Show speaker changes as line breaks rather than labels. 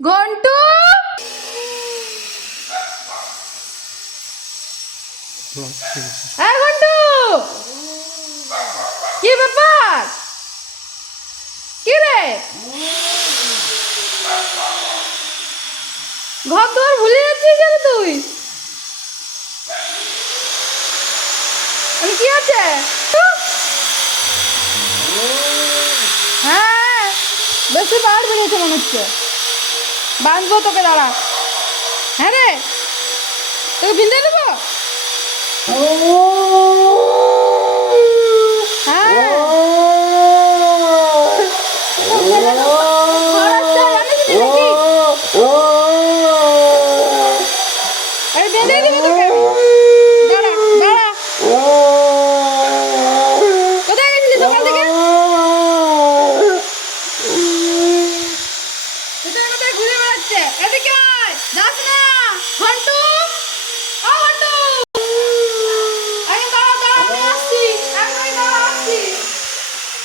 ঘন্টু? হ্যাঁ ঘন্টু? কি ব্যাপার? কি রে? ঘর দুয়ার ভুলে যাচ্ছিস কেন তুই? কি আছে? হ্যাঁ বেশি বার বেরিয়েছে মনে হচ্ছে। বাঁধবো তোকে দাঁড়া। হ্যাঁ রে তোকে বিন্দে দেবো? হ্যাঁ। বেঁধে দেবো ঘুরে বেড়াচ্ছে এদিকে আয়